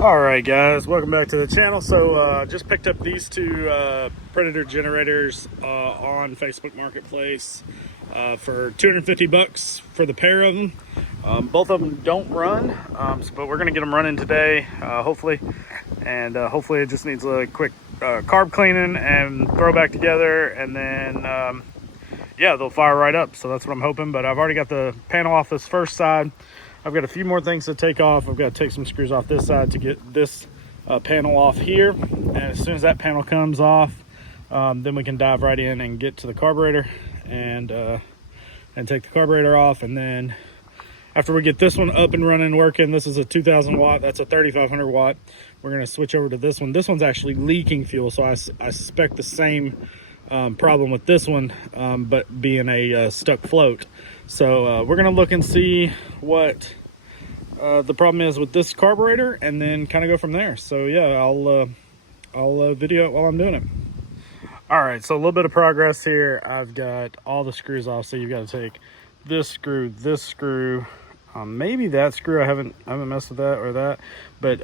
All right, guys, welcome back to the channel. So just picked up these two Predator generators on Facebook Marketplace for 250 bucks for the pair of them. Both of them don't run, but we're gonna get them running today, hopefully. And hopefully it just needs a quick carb cleaning and throw back together, and then yeah, they'll fire right up. So that's what I'm hoping. But I've already got the panel off this first side. I've got a few more things to take off. I've got to take some screws off this side to get this panel off here. And as soon as that panel comes off, then we can dive right in and get to the carburetor and take the carburetor off. And then after we get this one up and running, working, this is a 2000 watt, that's a 3500 watt. We're going to switch over to this one. This one's actually leaking fuel, so I suspect the same problem with this one, but being a stuck float. So we're gonna look and see what the problem is with this carburetor, and then kind of go from there. So yeah, I'll video it while I'm doing it. All right, so a little bit of progress here. I've got all the screws off. So you've got to take this screw, maybe that screw. I haven't messed with that or that, but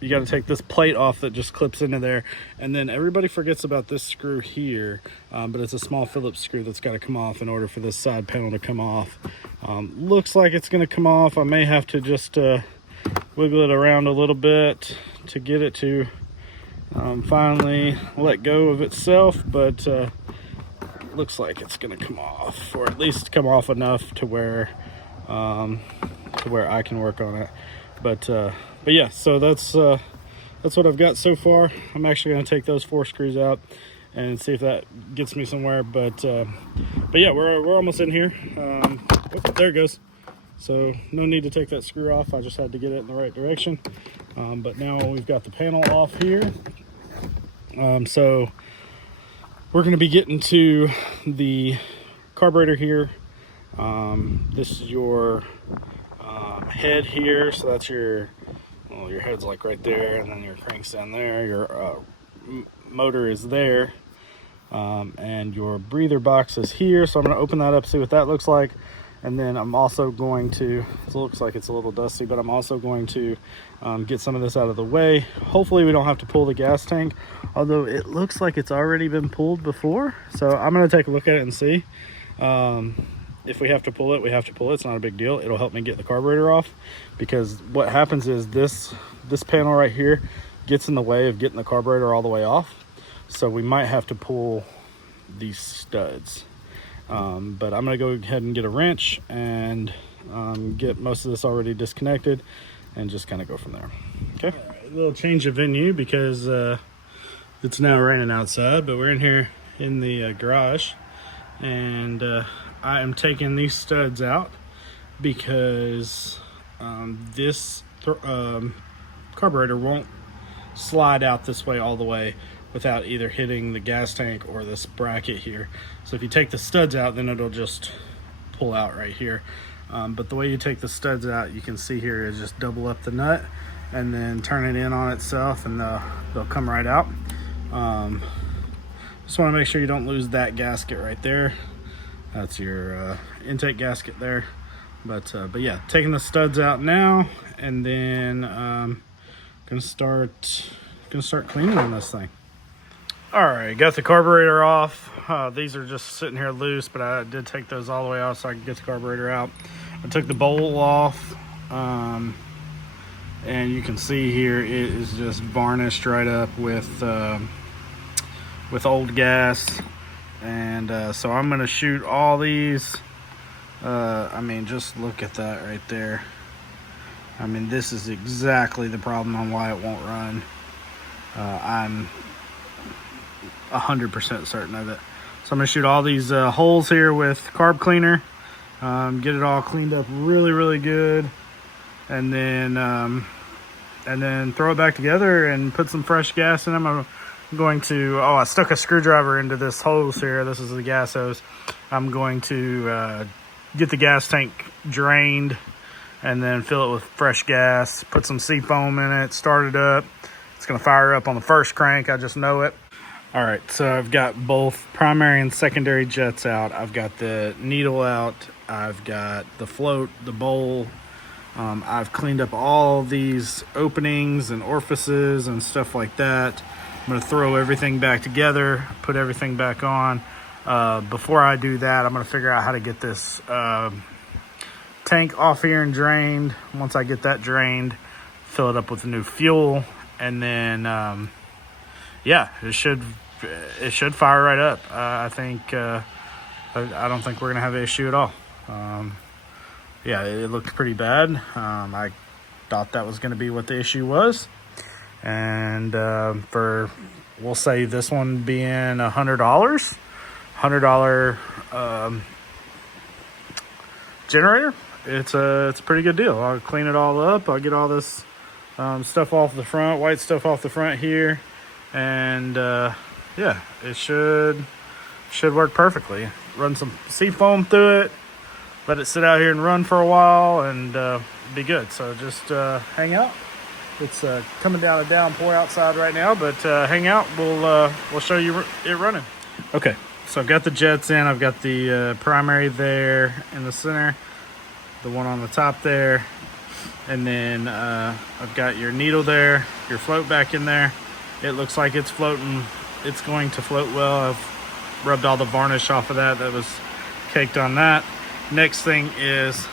you got to take this plate off that just clips into there. And then everybody forgets about this screw here, but it's a small Phillips screw that's got to come off in order for this side panel to come off. Looks like it's going to come off. I may have to just wiggle it around a little bit to get it to finally let go of itself, but looks like it's going to come off, or at least come off enough to where I can work on it. But yeah, so that's what I've got so far. I'm actually going to take those 4 screws out and see if that gets me somewhere. But yeah, we're almost in here. Oh, there it goes. So no need to take that screw off. I just had to get it in the right direction. But now we've got the panel off here. So we're going to be getting to the carburetor here. This is your head here, so that's your head's like right there, and then your crank's down there. Your motor is there, and your breather box is here. So I'm going to open that up, see what that looks like, and then I'm also going to, it looks like it's a little dusty, but I'm also going to get some of this out of the way. Hopefully we don't have to pull the gas tank, although it looks like it's already been pulled before. So I'm going to take a look at it and see. If we have to pull it, we have to pull it. It's not a big deal. It'll help me get the carburetor off, because what happens is this panel right here gets in the way of getting the carburetor all the way off. So we might have to pull these studs. But I'm gonna go ahead and get a wrench and get most of this already disconnected and just kind of go from there. Okay. A little change of venue because it's now raining outside, but we're in here in the garage, and I am taking these studs out because this carburetor won't slide out this way all the way without either hitting the gas tank or this bracket here. So if you take the studs out, then it'll just pull out right here. But the way you take the studs out, you can see here, is just double up the nut and then turn it in on itself, and they'll come right out. Just want to make sure you don't lose that gasket right there. That's your intake gasket there. But yeah, taking the studs out now, and then gonna start cleaning on this thing. All right, got the carburetor off. These are just sitting here loose, but I did take those all the way off so I could get the carburetor out. I took the bowl off, and you can see here it is just varnished right up with old gas. And so I'm gonna shoot all these. I mean, just look at that right there. I mean, this is exactly the problem on why it won't run. I'm 100% certain of it. So I'm gonna shoot all these holes here with carb cleaner, get it all cleaned up really good, and then throw it back together and put some fresh gas in them. I'm going to, I stuck a screwdriver into this hose here. This is the gas hose. I'm going to get the gas tank drained and then fill it with fresh gas, put some seafoam in it, start it up. It's gonna fire up on the first crank, I just know it. All right, so I've got both primary and secondary jets out. I've got the needle out. I've got the float, the bowl, I've cleaned up all these openings and orifices and stuff like that. I'm gonna throw everything back together, put everything back on. Before I do that, I'm gonna figure out how to get this tank off here and drained. Once I get that drained, fill it up with new fuel, and then yeah, it should fire right up. I think I don't think we're gonna have an issue at all. Yeah, it looked pretty bad. I thought that was gonna be what the issue was, and for, we'll say this one being $100 generator, it's a pretty good deal. I'll clean it all up. I'll get all this stuff off the front, white stuff off the front here, and yeah, it should work perfectly. Run some seafoam through it, let it sit out here and run for a while, and be good. So just hang out. It's coming down a downpour outside right now, but hang out. We'll show you it running. Okay, so I've got the jets in. I've got the primary there in the center, the one on the top there, and then I've got your needle there, your float back in there. It looks like it's floating. It's going to float well. I've rubbed all the varnish off of that was caked on that. Next thing is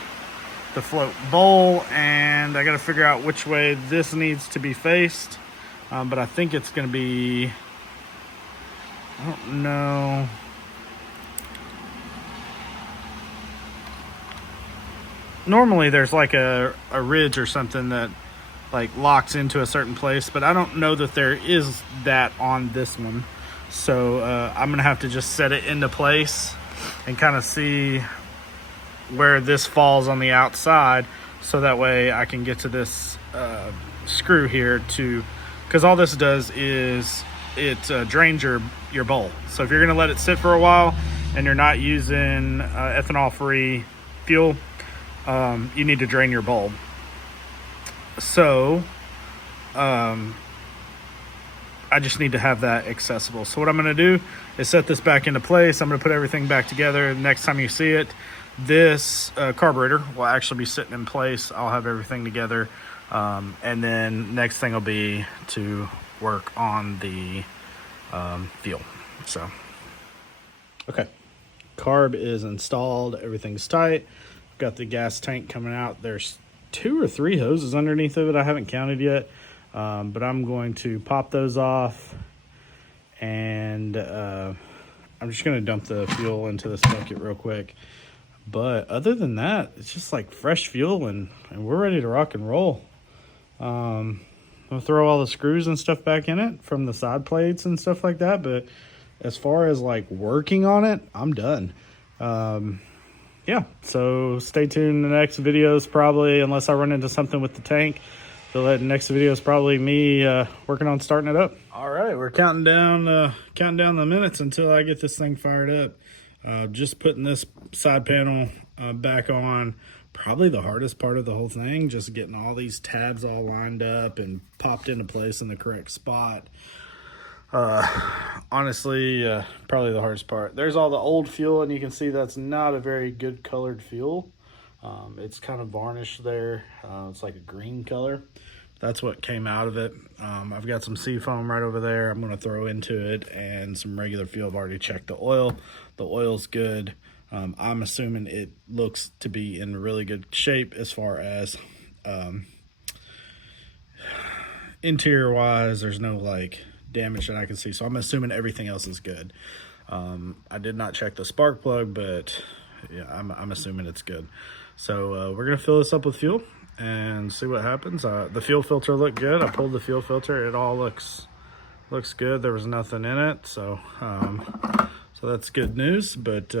the float bowl, and I got to figure out which way this needs to be faced, but I think it's going to be, I don't know, normally there's like a ridge or something that like locks into a certain place, but I don't know that there is that on this one. So I'm gonna have to just set it into place and kind of see where this falls on the outside, so that way I can get to this screw here to, because all this does is it drains your bowl. So if you're gonna let it sit for a while and you're not using ethanol free fuel, you need to drain your bowl. So I just need to have that accessible. So what I'm going to do is set this back into place. I'm going to put everything back together. Next time you see it, this carburetor will actually be sitting in place. I'll have everything together, and then next thing will be to work on the fuel. So okay, carb is installed, everything's tight. Got the gas tank coming out. There's 2 or 3 hoses underneath of it. I haven't counted yet, but I'm going to pop those off, and I'm just going to dump the fuel into this bucket real quick. But other than that, it's just like fresh fuel, and we're ready to rock and roll. I'll throw all the screws and stuff back in it from the side plates and stuff like that, but as far as like working on it, I'm done. Yeah, so stay tuned. The next video is probably, unless I run into something with the tank, the next video is probably me working on starting it up. All right, we're counting down the minutes until I get this thing fired up. Just putting this side panel back on, probably the hardest part of the whole thing, just getting all these tabs all lined up and popped into place in the correct spot. Honestly, probably the hardest part. There's all the old fuel, and you can see that's not a very good colored fuel. It's kind of varnished there. It's like a green color. That's what came out of it. I've got some seafoam right over there I'm going to throw into it, and some regular fuel. I've already checked the oil. The oil's good. I'm assuming it looks to be in really good shape as far as interior wise. There's no like damage that I can see, so I'm assuming everything else is good. I did not check the spark plug, but yeah, I'm assuming it's good. So we're gonna fill this up with fuel and see what happens. The fuel filter looked good. I pulled the fuel filter. It all looks good. There was nothing in it, so that's good news. But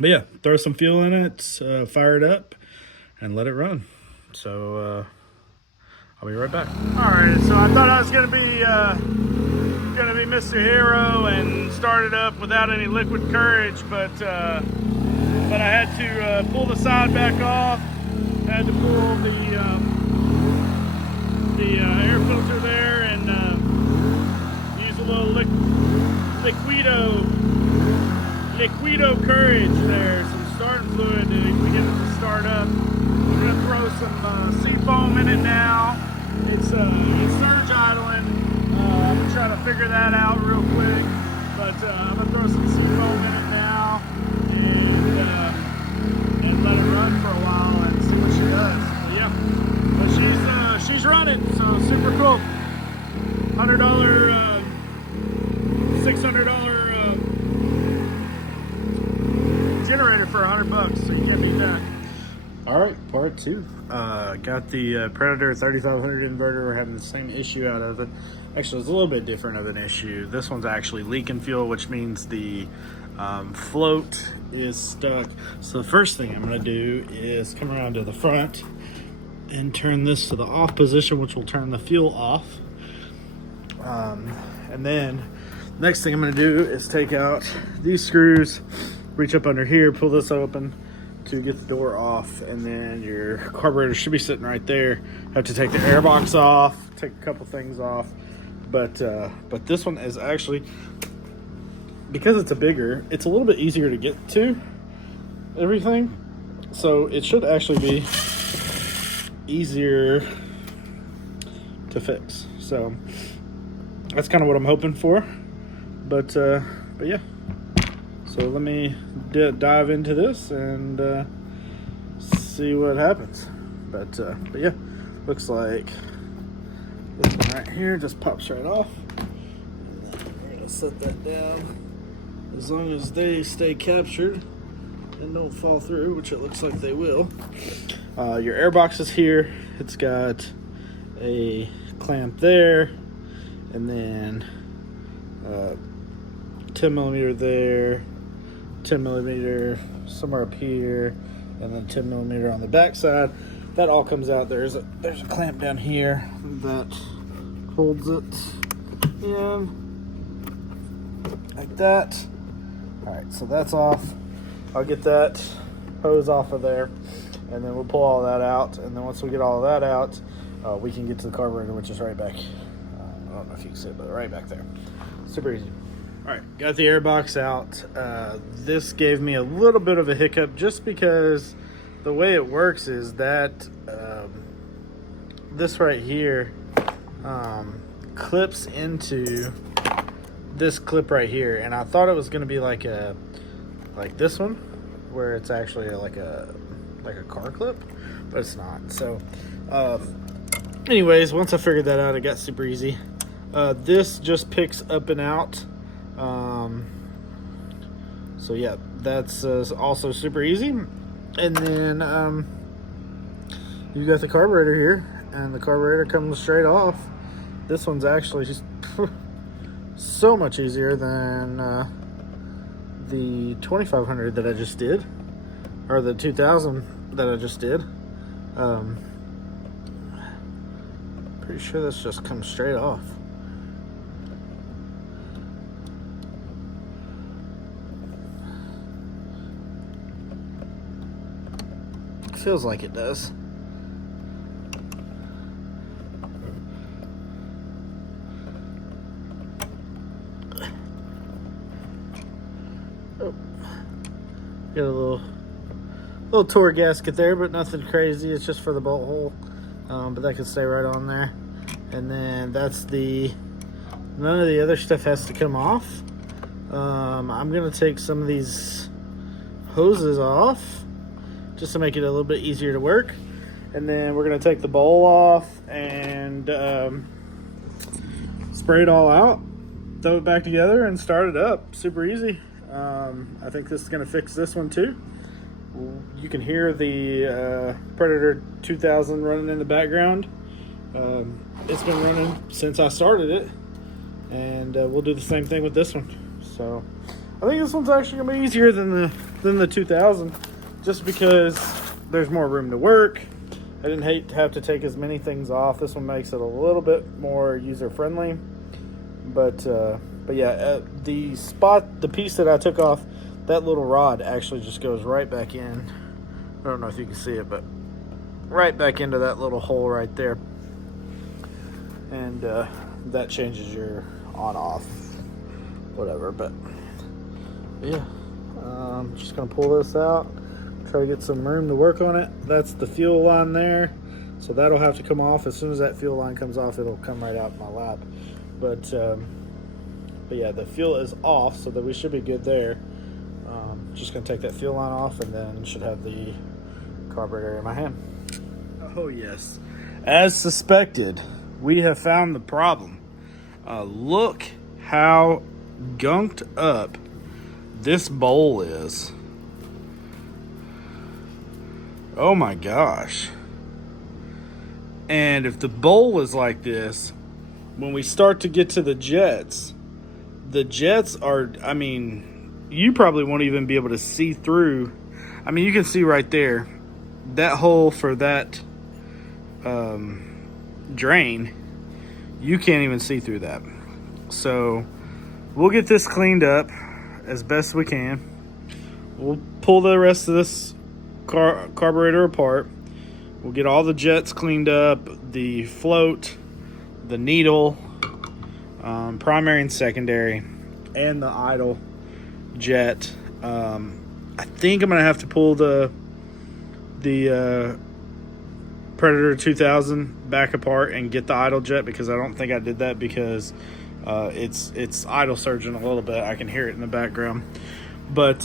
yeah, throw some fuel in it, fire it up, and let it run. So I'll be right back. All right, so I thought I was gonna be Mr. Hero and start it up without any liquid courage, but I had to pull the side back off. I had to pull the air filter there and use a little liquido courage there, some starting fluid to get it to start up. I'm gonna throw some super cool. $100, $600 generator for $100, so you can't beat that. All right, part two. Got the Predator 3500 inverter. We're having the same issue out of it. Actually, it's a little bit different of an issue. This one's actually leaking fuel, which means the float is stuck. So the first thing I'm going to do is come around to the front and turn this to the off position, which will turn the fuel off. And then next thing I'm going to do is take out these screws, reach up under here, pull this open to get the door off, and then your carburetor should be sitting right there. Have to take the air box off, take a couple things off, but this one is actually, because it's it's a little bit easier to get to everything, so it should actually be easier to fix. So that's kind of what I'm hoping for, but yeah. So let me dive into this and see what happens. But yeah, looks like this one right here just pops right off. And then we're gonna set that down. As long as they stay captured and don't fall through, which it looks like they will. Your air box is here. It's got a clamp there, and then 10 millimeter there, 10 millimeter somewhere up here, and then 10 millimeter on the back side. That all comes out. There's a clamp down here that holds it in like that. All right, so that's off. I'll get that hose off of there, and then we'll pull all that out. And then once we get all of that out, we can get to the carburetor, which is right back. I don't know if you can see it, but right back there. Super easy. All right, got the air box out. This gave me a little bit of a hiccup just because the way it works is that this right here clips into this clip right here, and I thought it was going to be like this one, where it's actually like a car clip, but it's not. So, anyways, once I figured that out, it got super easy. This just picks up and out. So yeah, that's also super easy. And then you got the carburetor here, and the carburetor comes straight off. This one's actually just so much easier than the 2500 that I just did, or the 2000 that I just did. Pretty sure this just comes straight off. Feels like it does. Oh, got a little tour gasket there, but nothing crazy. It's just for the bolt hole, but that can stay right on there. And then that's none of the other stuff has to come off. I'm gonna take some of these hoses off, just to make it a little bit easier to work. And then we're going to take the bowl off and spray it all out, throw it back together, and start it up. Super easy. I think this is going to fix this one too. You can hear the Predator 2000 running in the background. It's been running since I started it, and we'll do the same thing with this one. So I think this one's actually going to be easier than the 2000. Just because there's more room to work. I didn't hate to have to take as many things off. This one makes it a little bit more user-friendly. But yeah, the piece that I took off, that little rod actually just goes right back in. I don't know if you can see it, but right back into that little hole right there. And that changes your on-off, whatever. But yeah, I'm just gonna pull this out. Try to get some room to work on it. That's the fuel line there, so that'll have to come off. As soon as that fuel line comes off, it'll come right out in my lap. But yeah, the fuel is off, so that we should be good there. Just gonna take that fuel line off, and then should have the carburetor in my hand. Oh yes, as suspected, we have found the problem. Look how gunked up this bowl is. Oh my gosh. And if the bowl is like this, when we start to get to the jets are, I mean, you probably won't even be able to see through. I mean, you can see right there, that hole for that drain, you can't even see through that. So we'll get this cleaned up as best we can. We'll pull the rest of this carburetor apart. We'll get all the jets cleaned up, the float, the needle, primary and secondary, and the idle jet. I think I'm gonna have to pull the Predator 2000 back apart and get the idle jet, because I don't think I did that, because it's idle surging a little bit. I can hear it in the background, but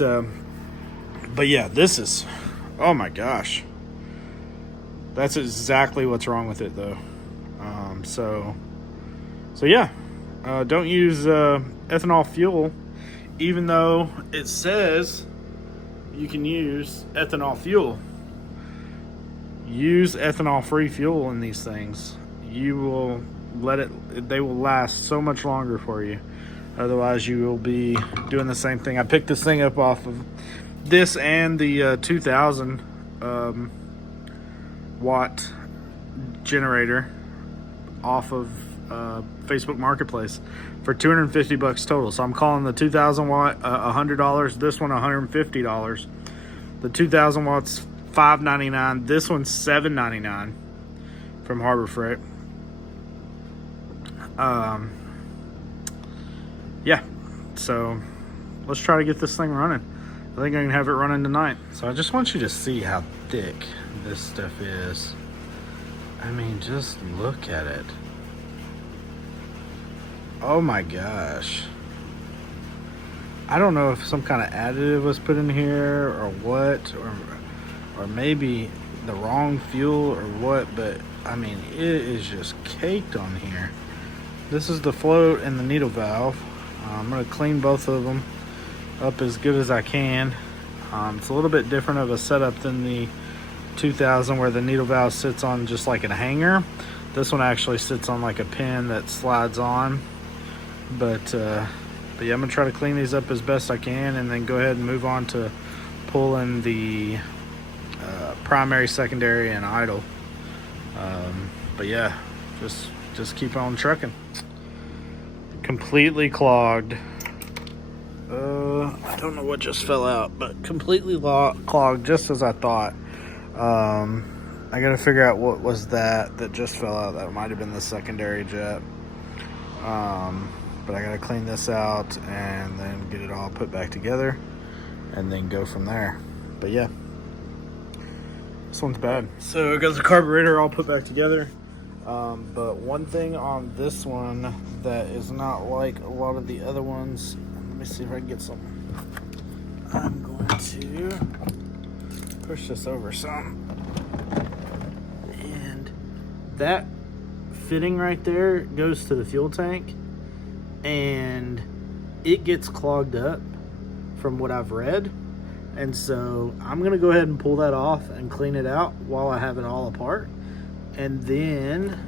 yeah, this is, oh my gosh, that's exactly what's wrong with it though. So yeah, don't use ethanol fuel, even though it says you can use ethanol fuel. Use ethanol-free fuel in these things. You will they will last so much longer for you. Otherwise, you will be doing the same thing. I picked this thing up off of this and the 2000 watt generator off of Facebook Marketplace for $250 total. So I'm calling the 2000 watt $100. This one $150. The 2000 watts $5.99. This one's $7.99 from Harbor Freight. Yeah, so let's try to get this thing running. I think I can have it running tonight. So I just want you to see how thick this stuff is. I mean, just look at it. Oh my gosh. I don't know if some kind of additive was put in here or what, or maybe the wrong fuel or what, but I mean, it is just caked on here. This is the float and the needle valve. I'm going to clean both of them up as good as I can. It's a little bit different of a setup than the 2000, where the needle valve sits on just like a hanger. This one actually sits on like a pin that slides on. But yeah, I'm going to try to clean these up as best I can, and then go ahead and move on to pulling the primary, secondary, and idle. But yeah, just keep on trucking. Completely clogged. I don't know what just fell out, but completely clogged, just as I thought. I gotta figure out what was that just fell out. That might have been the secondary jet. But I gotta clean this out and then get it all put back together, and then go from there. But yeah, this one's bad. So I got the carburetor all put back together. But one thing on this one that is not like a lot of the other ones, let me see if I can get some. I'm going to push this over some. And that fitting right there goes to the fuel tank, and it gets clogged up from what I've read. And so I'm going to go ahead and pull that off and clean it out while I have it all apart. And then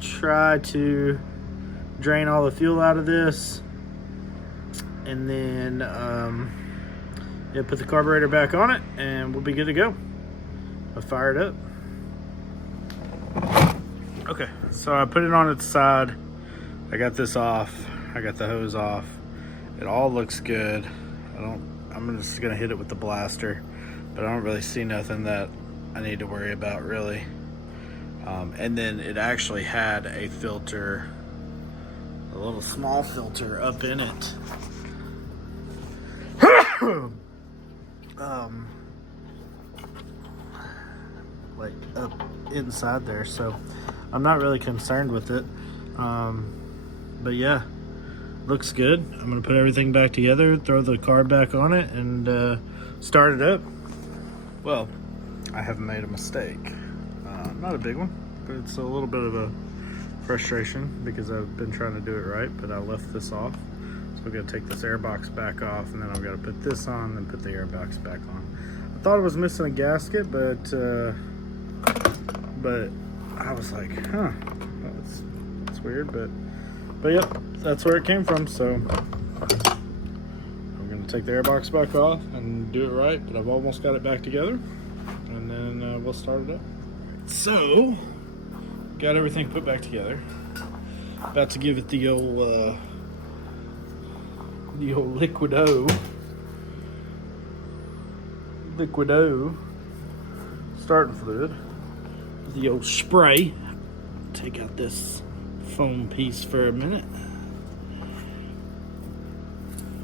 try to drain all the fuel out of this, and then yeah, put the carburetor back on it, and we'll be good to go. I'll fire it up. Okay, so I put it on its side. I got this off. I got the hose off. It all looks good. I'm just gonna hit it with the blaster, but I don't really see nothing that I need to worry about, really. And then it actually had a filter, a little small filter up in it. Like up inside there, so I'm not really concerned with it. But yeah, looks good. I'm gonna put everything back together, throw the carb back on it, and start it up. Well, I have made a mistake. Not a big one, but it's a little bit of a frustration because I've been trying to do it right, but I left this off. So I've got to take this air box back off, and then I've got to put this on, then put the air box back on. I thought it was missing a gasket, but I was like, huh, that's weird, but yep, that's where it came from. So I'm gonna take the air box back off and do it right, but I've almost got it back together, and then we'll start it up. So got everything put back together. About to give it the old liquido starting fluid, the old spray. Take out this foam piece for a minute.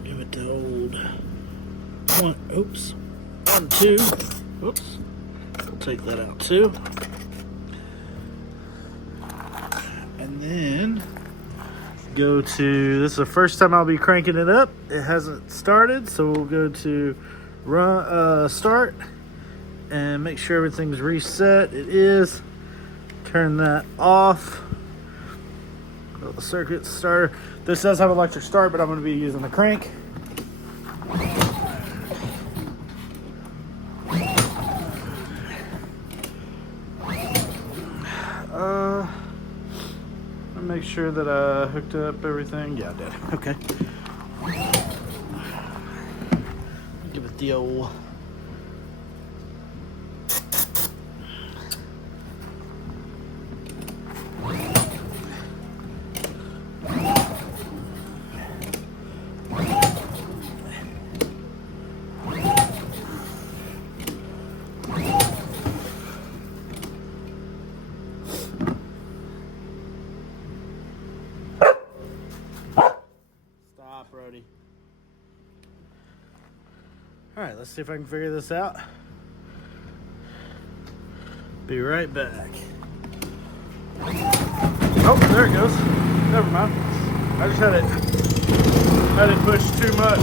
Give it the old 1, 2. Oops. We'll take that out too. And then go to, this is the first time I'll be cranking it up. It hasn't started, so we'll go to start and make sure everything's reset. It is. Turn that off. Little circuit starter. This does have electric start, but I'm going to be using the crank. Make sure that I hooked up everything. Yeah, I did. Okay. Give it the old Brody. All right, let's see if I can figure this out. Be right back. Oh, there it goes. Never mind. I just had it pushed too much.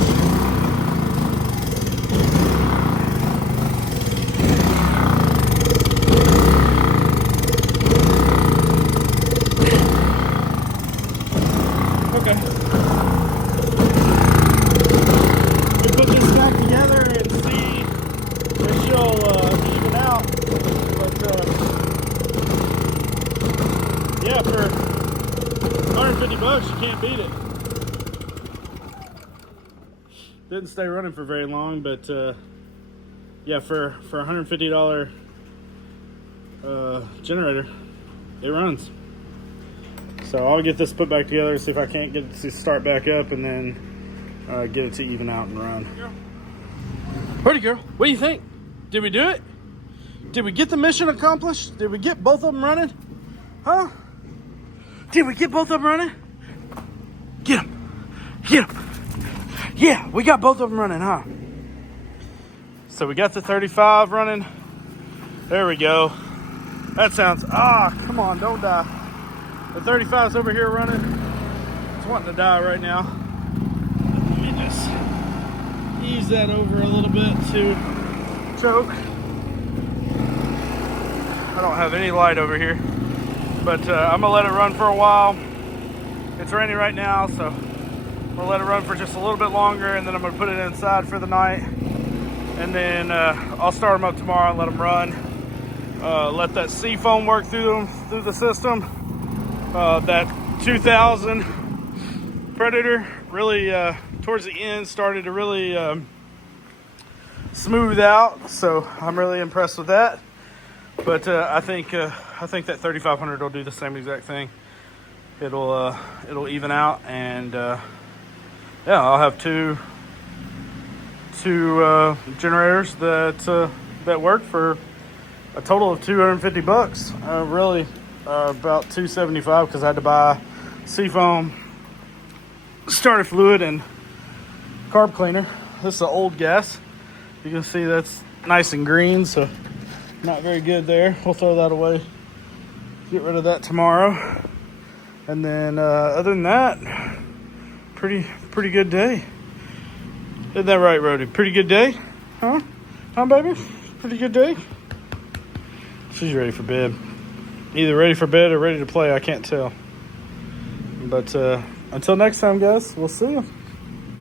Yeah, for $150, you can't beat it. Didn't stay running for very long, but yeah, for $150 generator, it runs. So I'll get this put back together and see if I can't get it to start back up, and then get it to even out and run. Pretty girl, what do you think? Did we do it? Did we get the mission accomplished? Did we get both of them running? Huh? Did we get both of them running? Get them. Get them. Yeah, we got both of them running, huh? So we got the 35 running. There we go. That sounds, come on, don't die. The 35's over here running. It's wanting to die right now. Let me just ease that over a little bit to choke. I don't have any light over here, but I'm gonna let it run for a while. It's raining right now, so I'm gonna let it run for just a little bit longer, and then I'm gonna put it inside for the night, and then I'll start them up tomorrow and let them run. Let that sea foam work through the system. That 2000 Predator really towards the end started to really smooth out, so I'm really impressed with that. But I think that 3500 will do the same exact thing. It'll even out, and yeah, I'll have two generators that work for a total of $250. Really about $275 because I had to buy seafoam, starter fluid, and carb cleaner. This is an old gas. You can see that's nice and green, so not very good there. We'll throw that away. Get rid of that tomorrow. And then other than that, pretty good day. Isn't that right, Rody? Pretty good day? Huh, baby? Pretty good day? She's ready for bed. Either ready for bed or ready to play, I can't tell. But until next time, guys, we'll see you.